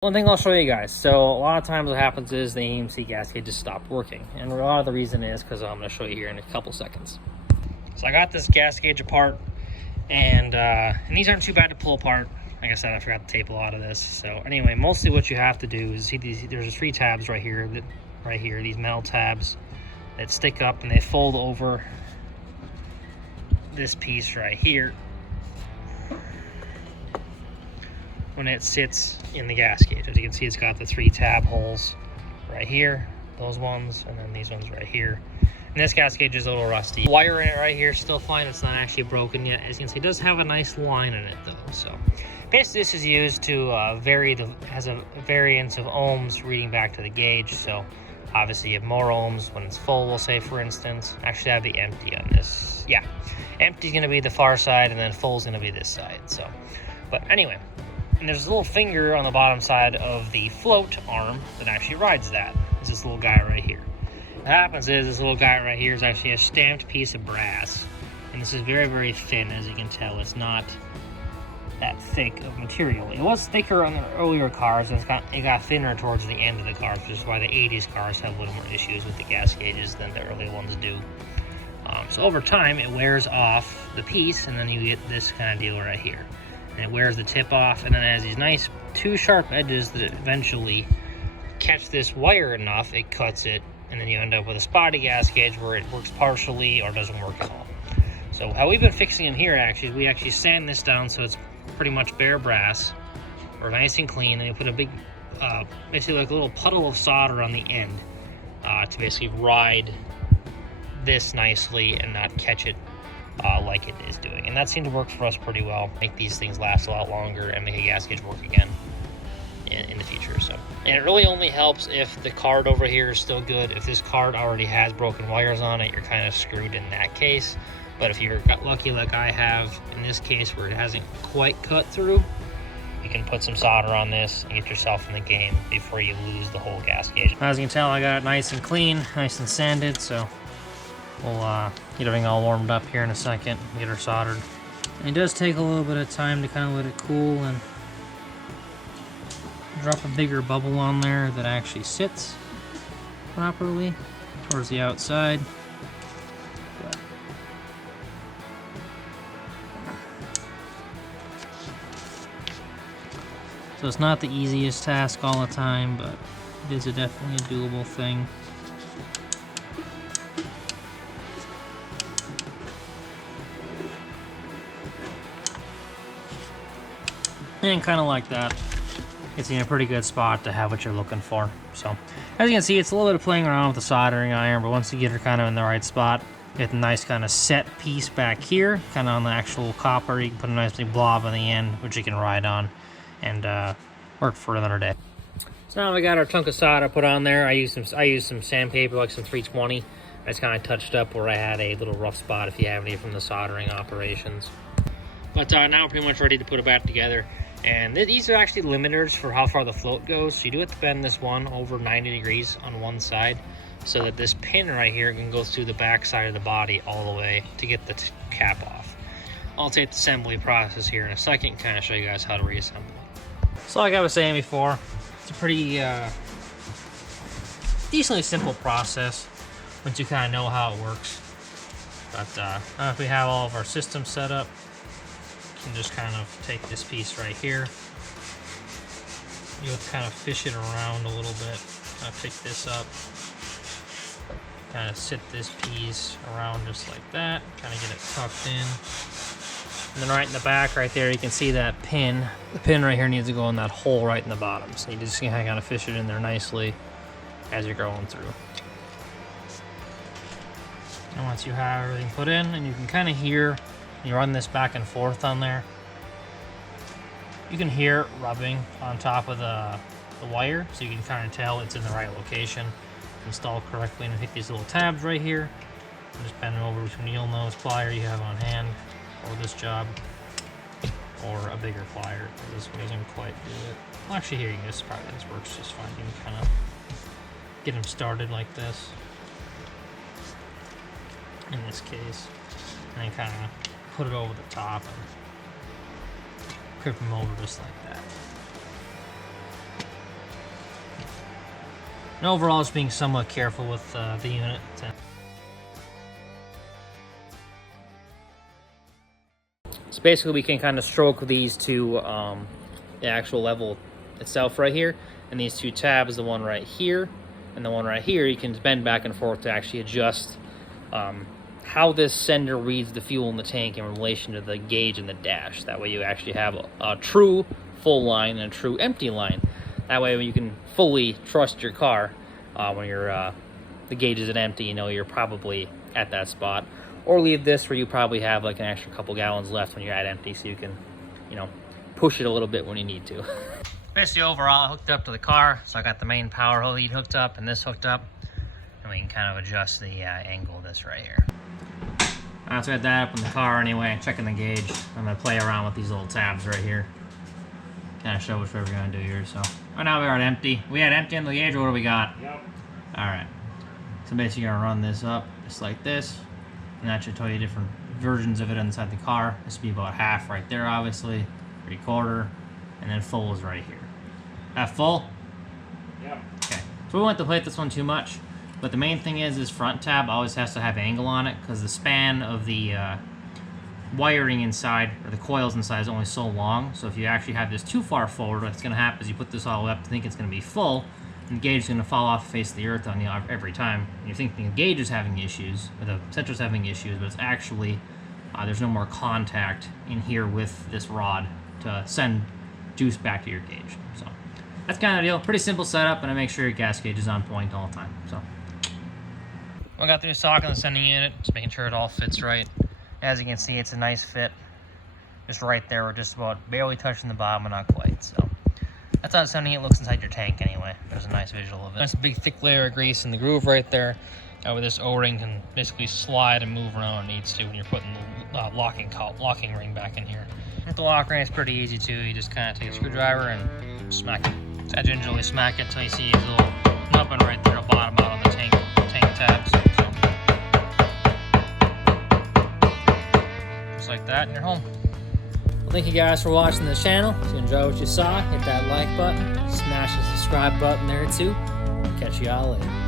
One thing I'll show you guys. So a lot of times what happens is the AMC gasket just stopped working. And a lot of the reason is because I'm going to show you here in a couple seconds. So I got this gas gauge apart, and these aren't too bad to pull apart. Like I said, I forgot to tape a lot of this. So anyway, mostly what you have to do is see these. There's 3 tabs right here, these metal tabs that stick up and they fold over this piece right here when it sits in the gas gauge. As you can see, it's got the 3 tab holes right here, those ones, and then these ones right here. And this gas gauge is a little rusty. The wire in it right here is still fine. It's not actually broken yet. As you can see, it does have a nice line in it though. So basically this is used to has a variance of ohms reading back to the gauge. So obviously you have more ohms when it's full, we'll say, for instance. Actually I have the empty on this. Yeah, empty is gonna be the far side and then full is gonna be this side. So, but anyway, and there's a little finger on the bottom side of the float arm that actually rides that. It's this little guy right here. What happens is this little guy right here is actually a stamped piece of brass, and this is very, very thin. As you can tell, it's not that thick of material. It was thicker on the earlier cars, and it got thinner towards the end of the cars, which is why the 80s cars have a little more issues with the gas gauges than the early ones do. So over time it wears off the piece, and then you get this kind of deal right here, and it wears the tip off, and then it has these nice 2 sharp edges that eventually catch this wire enough, it cuts it, and then you end up with a spotty gas gauge where it works partially or doesn't work at all. So how we've been fixing them here actually is we actually sand this down so it's pretty much bare brass, or nice and clean, and we put a big, basically like a little puddle of solder on the end to basically ride this nicely and not catch it like it is doing. And that seemed to work for us pretty well. Make these things last a lot longer and make a gas gauge work again in the future. So, and it really only helps if the card over here is still good. If this card already has broken wires on it, you're kind of screwed in that case. But if you're lucky like I have in this case where it hasn't quite cut through, you can put some solder on this and get yourself in the game before you lose the whole gas gauge. As you can tell, I got it nice and clean, nice and sanded, so we'll get everything all warmed up here in a second and get her soldered. And it does take a little bit of time to kind of let it cool and drop a bigger bubble on there that actually sits properly towards the outside. But so it's not the easiest task all the time, but it is definitely a doable thing. And kind of like that, it's in a pretty good spot to have what you're looking for. So as you can see, it's a little bit of playing around with the soldering iron, but once you get her kind of in the right spot, you get a nice kind of set piece back here, kind of on the actual copper. You can put a nice big blob on the end, which you can ride on and work for another day. So now we got our chunk of solder put on there. I used some sandpaper, like some 320. I just kind of touched up where I had a little rough spot, if you have any from the soldering operations. But now we're pretty much ready to put it back together. And these are actually limiters for how far the float goes. So you do have to bend this one over 90 degrees on one side so that this pin right here can go through the back side of the body all the way to get the cap off. I'll take the assembly process here in a second and kind of show you guys how to reassemble it. So like I was saying before, it's a pretty decently simple process once you kind of know how it works. But now if we have all of our systems set up, and just kind of take this piece right here. You'll kind of fish it around a little bit. Kind of pick this up. Kind of sit this piece around just like that. Kind of get it tucked in. And then right in the back right there, you can see that pin. The pin right here needs to go in that hole right in the bottom. So you just kind of fish it in there nicely as you're going through. And once you have everything put in, and you can kind of hear, you run this back and forth on there, you can hear it rubbing on top of the wire, so you can kind of tell it's in the right location, installed correctly. And I hit these little tabs right here, and just bend them over with a needle nose plier you have on hand for this job, or a bigger plier. This one doesn't quite do it. Well, actually here, this works just fine. You can kind of get them started like this, in this case, and then kind of put it over the top and grip them over just like that. And overall, just being somewhat careful with the unit. So basically, we can kind of stroke these to the actual level itself right here. And these two tabs, the one right here and the one right here, you can bend back and forth to actually adjust how this sender reads the fuel in the tank in relation to the gauge and the dash. That way you actually have a true full line and a true empty line. That way you can fully trust your car when the gauge is empty, you know you're probably at that spot. Or leave this where you probably have like an extra couple gallons left when you're at empty, so you can, you know, push it a little bit when you need to. Basically overall, hooked up to the car, so I got the main power lead hooked up and this hooked up, and we can kind of adjust the angle of this right here. Alright, so I got that up in the car anyway, checking the gauge. I'm going to play around with these little tabs right here. Kind of show what we're going to do here. So right now we are at empty. We had empty on the gauge, or what do we got? Yep. Alright. So basically you're going to run this up just like this. And that should tell you different versions of it inside the car. This would be about half right there, obviously. 3/4. And then full is right here. That full? Yep. Okay. So we won't have to play with this one too much. But the main thing is this front tab always has to have angle on it, because the span of the wiring inside, or the coils inside, is only so long. So if you actually have this too far forward, what's going to happen is you put this all the way up to think it's going to be full, and the gauge is going to fall off the face of the earth on you every time. And you're thinking the gauge is having issues, or the sensor's having issues, but it's actually, there's no more contact in here with this rod to send juice back to your gauge. So that's kind of the deal. Pretty simple setup, and I make sure your gas gauge is on point all the time. So I got the new socket on the sending unit, just making sure it all fits right. As you can see, it's a nice fit. Just right there, we're just about barely touching the bottom, but not quite. So that's how the sending unit looks inside your tank anyway. There's a nice visual of it. Nice big thick layer of grease in the groove right there. Where this O-ring can basically slide and move around when it needs to when you're putting the locking ring back in here. With the lock ring, it's pretty easy too. You just kind of take a screwdriver and smack it. I gingerly smack it until you see a little nubbin right there, bottom out on the tank tabs. Just like that, and you're home. Well, thank you guys for watching the channel. If you enjoyed what you saw, hit that like button, smash the subscribe button there too. Catch you all later.